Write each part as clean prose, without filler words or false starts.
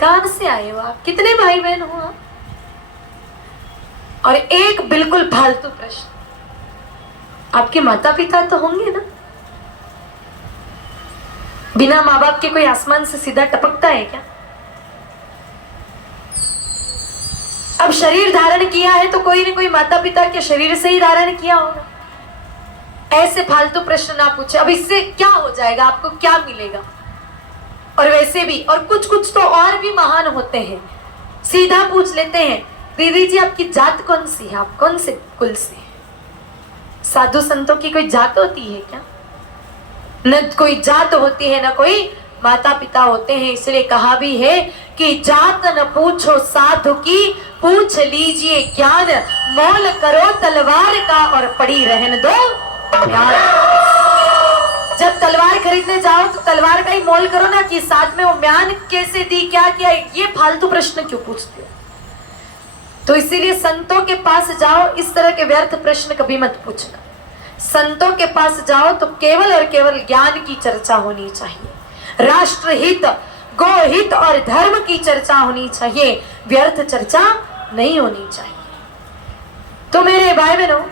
कहां से आए हो आप, कितने भाई बहन हो आप? और एक बिल्कुल फालतू प्रश्न, आपके माता पिता तो होंगे ना? बिना माँ बाप के कोई आसमान से सीधा टपकता है क्या? अब शरीर धारण किया है तो कोई न कोई माता पिता के शरीर से ही धारण किया होगा। ऐसे फालतू प्रश्न ना पूछे। अब इससे क्या हो जाएगा, आपको क्या मिलेगा? और वैसे भी, और कुछ कुछ तो और भी महान होते हैं, सीधा पूछ लेते हैं, दीदी जी आपकी जात कौन सी है, आप कौन से कुल से हैं? साधु संतों की कोई जात होती है क्या? न कोई जात होती है, न कोई माता पिता होते हैं। इसलिए कहा भी है कि जात न पूछो साधु की, पूछ लीजिए ज्ञान, मोल करो तलवार का और पड़ी रहने दो ज्ञान। जब तलवार खरीदने जाओ तो तलवार का ही मोल करो ना, कि साथ में वो म्यान कैसे दी, क्या किया, ये फालतू प्रश्न क्यों पूछते हो? तो इसीलिए संतों के पास जाओ, इस तरह के व्यर्थ प्रश्न कभी मत पूछना। संतों के पास जाओ तो केवल और केवल ज्ञान की चर्चा होनी चाहिए, राष्ट्र हित, गो हित और धर्म की चर्चा होनी चाहिए, व्यर्थ चर्चा नहीं होनी चाहिए। तो मेरे भाई बहनों,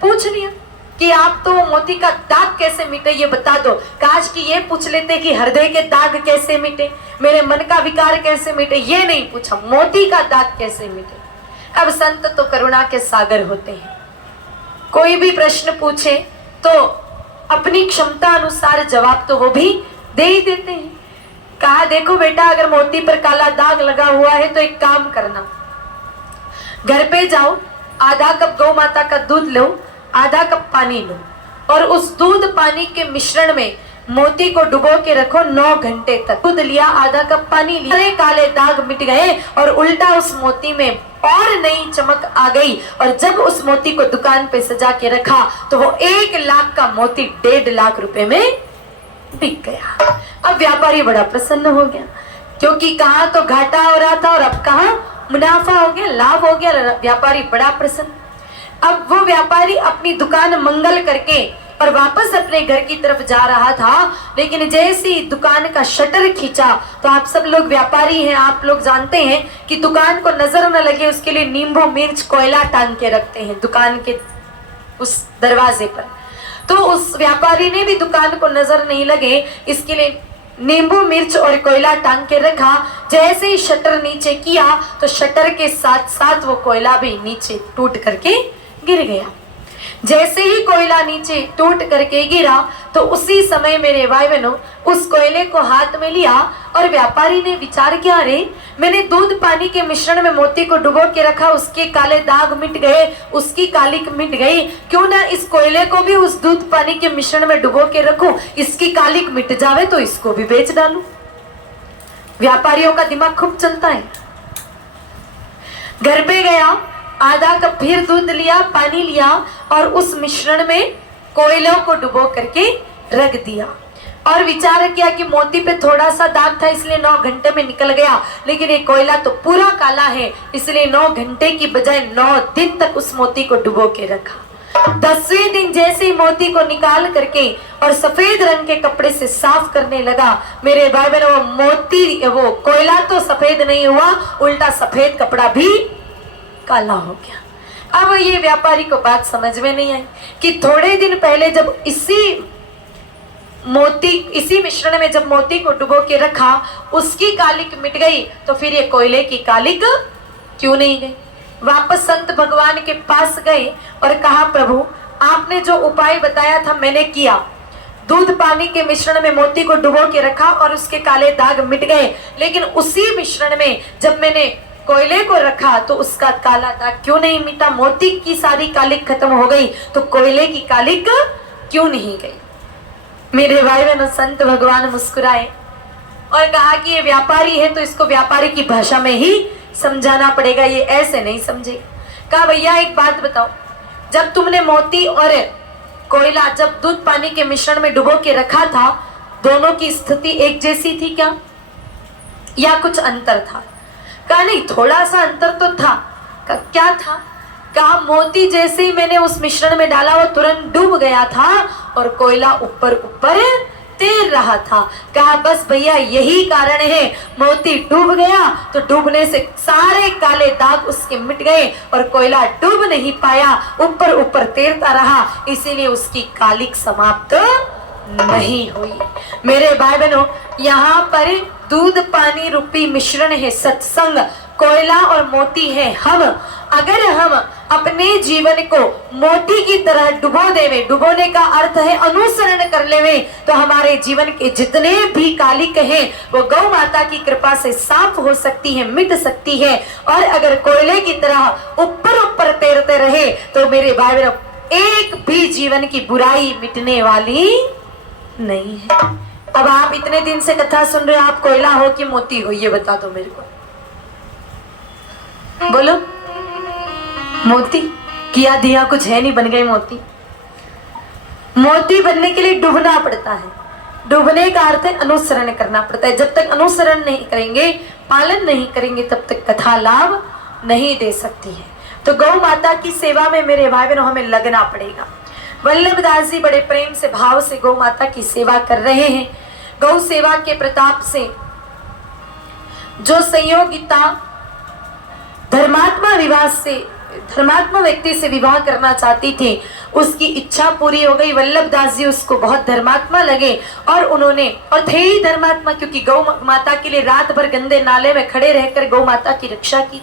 पूछ लिया कि आप तो मोती का दाग कैसे मिटे, ये बता दो। काश कि ये पूछ लेते कि हृदय के दाग कैसे मिटे, मेरे मन का विकार कैसे मिटे, ये नहीं पूछा, मोती का दाग कैसे मिटे। अब संत तो करुणा के सागर होते हैं, कोई भी प्रश्न पूछे तो अपनी क्षमता अनुसार जवाब तो वो भी दे ही देते हैं। कहा देखो बेटा, अगर मोती पर काला दाग लगा हुआ है तो एक काम करना, घर पे जाओ, आधा कप गौ माता का दूध लो, आधा कप पानी लो, और उस दूध पानी के मिश्रण में मोती को डुबो के रखो 9 घंटे तक। दूध लिया, आधा कप पानी लिया, सारे काले दाग मिट गए और उल्टा उस मोती में और नई चमक आ गई। और जब उस मोती को दुकान पे सजा के रखा तो वो 1 लाख का मोती 1.5 लाख रुपए में बिक गया। अब व्यापारी बड़ा प्रसन्न हो गया, क्योंकि कहाँ तो घाटा हो रहा था और अब कहाँ मुनाफा हो गया, लाभ हो गया। व्यापारी बड़ा प्रसन्न। अब वो व्यापारी अपनी दुकान मंगल करके और वापस अपने घर की तरफ जा रहा था, लेकिन जैसे ही दुकान का शटर खींचा तो आप सब लोग व्यापारी हैं, आप लोग जानते हैं कि दुकान को नजर न लगे उसके लिए नींबू मिर्च कोयला टांग के रखते हैं दुकान के उस दरवाजे पर। तो उस व्यापारी ने भी दुकान को नजर नहीं लगे इसके लिए नींबू मिर्च और कोयला टांग के रखा। जैसे ही शटर नीचे किया तो शटर के साथ साथ वो कोयला भी नीचे टूट करके गिर गया। जैसे ही कोयला नीचे टूट करके गिरा तो उसी समय मेरे भाई बहनों उस कोयले को हाथ में लिया और व्यापारी ने विचार किया, अरे मैंने दूध पानी के मिश्रण में मोती को डुबो के रखा, उसके काले दाग मिट गए, उसकी कालिक मिट गई, क्यों ना इस कोयले को भी उस दूध पानी के मिश्रण में डुबो के रखूं, इसकी कालिक मिट जावे तो इसको भी बेच डालूं। व्यापारियों का दिमाग खूब चलता है। घर पे गया, आधा कप फिर दूध लिया, पानी लिया और उस मिश्रण में कोयलों को डुबो करके रख दिया और विचार किया कि मोती पे थोड़ा सा दाग था इसलिए 9 घंटे में निकल गया, लेकिन ये कोयला तो पूरा काला है इसलिए 9 घंटे की बजाय 9 दिन तक उस मोती को डुबो के रखा। 10वें दिन जैसे ही मोती को निकाल करके और सफेद रंग के कपड़े से साफ करने लगा, मेरे भाई बहनों वो मोती, वो कोयला तो सफेद नहीं हुआ, उल्टा सफेद कपड़ा भी काला हो गया। अब ये व्यापारी को बात समझ में नहीं आई कि थोड़े दिन पहले जब इसी मिश्रण में जब मोती को डुबो के रखा उसकी कालिक मिट गई, तो फिर ये कोयले की कालिक क्यों नहीं गई। वापस संत भगवान के पास गए और कहा, प्रभु आपने जो उपाय बताया था मैंने किया, दूध पानी के मिश्रण में मोती को डुबो के रखा और उसके काले दाग मिट गए, लेकिन उसी मिश्रण में जब मैंने कोयले को रखा तो उसका काला दाग क्यों नहीं मिटा, मोती की सारी कालिक खत्म हो गई तो कोयले की कालिक क्यों नहीं गई। मेरे भाई बहनों, संत भगवान मुस्कुराए और कहा कि ये व्यापारी है तो इसको व्यापारी की भाषा में ही समझाना पड़ेगा, ये ऐसे नहीं समझेगा। कहा भैया एक बात बताओ, जब तुमने मोती और कोयला जब दूध पानी के मिश्रण में डुबो के रखा था, दोनों की स्थिति एक जैसी थी क्या या कुछ अंतर था? कहा नहीं, थोड़ा सा अंतर तो था। कहा क्या था? कहा मोती जैसे ही मैंने उस मिश्रण में डाला वो तुरंत डूब गया था और कोयला ऊपर ऊपर तैर रहा था। कहा बस भैया यही कारण है, मोती डूब गया तो डूबने से सारे काले दाग उसके मिट गए और कोयला डूब नहीं पाया, ऊपर ऊपर तैरता रहा, इसीलिए उसकी कालिक समाप्त नहीं हुई। मेरे भाई बहनों, यहाँ पर दूध पानी रूपी मिश्रण है सत्संग, कोयला और मोती है हम। अगर हम अपने जीवन को मोती की तरह डुबो देवे, डुबोने का अर्थ है अनुसरण कर लेवे, तो हमारे जीवन के जितने भी कालिक हैं वो गौ माता की कृपा से साफ हो सकती है, मिट सकती है। और अगर कोयले की तरह ऊपर ऊपर तैरते रहे तो मेरे भाई बहनों, एक भी जीवन की बुराई मिटने वाली नहीं है। अब आप इतने दिन से कथा सुन रहे हो, आप कोयला हो कि मोती हो, ये बता दो मेरे को, बोलो। मोती किया दिया कुछ है नहीं, बन गए मोती। मोती बनने के लिए डूबना पड़ता है, डूबने का अर्थ है अनुसरण करना पड़ता है। जब तक अनुसरण नहीं करेंगे, पालन नहीं करेंगे, तब तक कथा लाभ नहीं दे सकती है। तो गौ माता की सेवा में मेरे भाई बहनों हमें लगना पड़ेगा। वल्लभदास जी बड़े प्रेम से भाव से गौ माता की सेवा कर रहे हैं। गौ सेवा के प्रताप से जो संयोगिता धर्मात्मा व्यक्ति से विवाह करना चाहती थी, उसकी इच्छा पूरी हो गई। वल्लभदास जी उसको बहुत धर्मात्मा लगे और उन्होंने, और थे ही धर्मात्मा, क्योंकि गौ माता के लिए रात भर गंदे नाले में खड़े रहकर गौ माता की रक्षा की।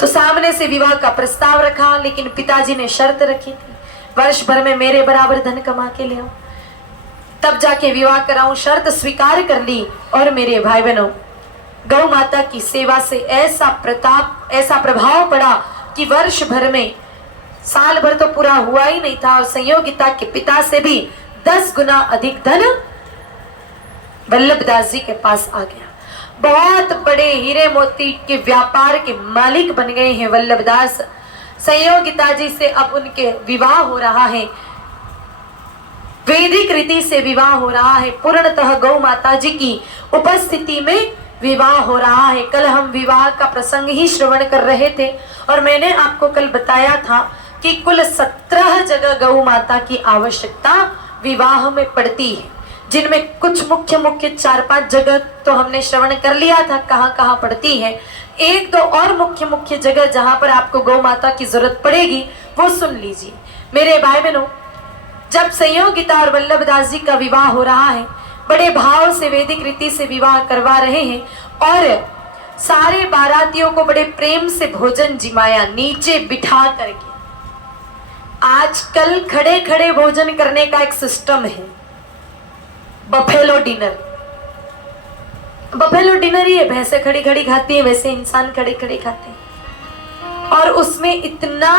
तो सामने से विवाह का प्रस्ताव रखा, लेकिन पिताजी ने शर्त रखी थी, वर्ष भर में मेरे बराबर धन कमा के ले आओ, तब जाके विवाह कराऊं। शर्त स्वीकार कर ली और मेरे भाई बहनों, गौ माता की सेवा से ऐसा प्रताप, ऐसा प्रभाव पड़ा कि वर्ष भर में, साल भर तो पूरा हुआ ही नहीं था, और संयोगिता के पिता से भी 10 गुना अधिक धन वल्लभदास जी के पास आ गया। बहुत बड़े हीरे मोती के व्यापार के मालिक बन गए हैं वल्लभदास। संयोगिता जी से अब उनके विवाह हो रहा है, वैदिक रीति से विवाह हो रहा है, पूर्णतः गौ माता जी की उपस्थिति में विवाह हो रहा है। कल हम विवाह का प्रसंग ही श्रवण कर रहे थे और मैंने आपको कल बताया था कि कुल 17 जगह गौ माता की आवश्यकता विवाह में पड़ती है, जिनमें कुछ मुख्य 4-5 जगह तो हमने श्रवण कर लिया था कहाँ कहाँ पड़ती है। एक दो और मुख्य जगह जहाँ पर आपको गौ माता की जरूरत पड़ेगी वो सुन लीजिए। मेरे भाई बहनों, जब संयोगिता और वल्लभदास जी का विवाह हो रहा है, बड़े भाव से वैदिक रीति से विवाह करवा रहे हैं और सारे बारातियों को बड़े प्रेम से भोजन जिमाया नीचे बिठा करके। आजकल खड़े खड़े भोजन करने का एक सिस्टम है, बफेलो डिनर। बफेलो डिनर ही है, भैंसे खड़ी खड़ी खाती है, वैसे इंसान खड़े खड़े खाते हैं। और उसमें इतना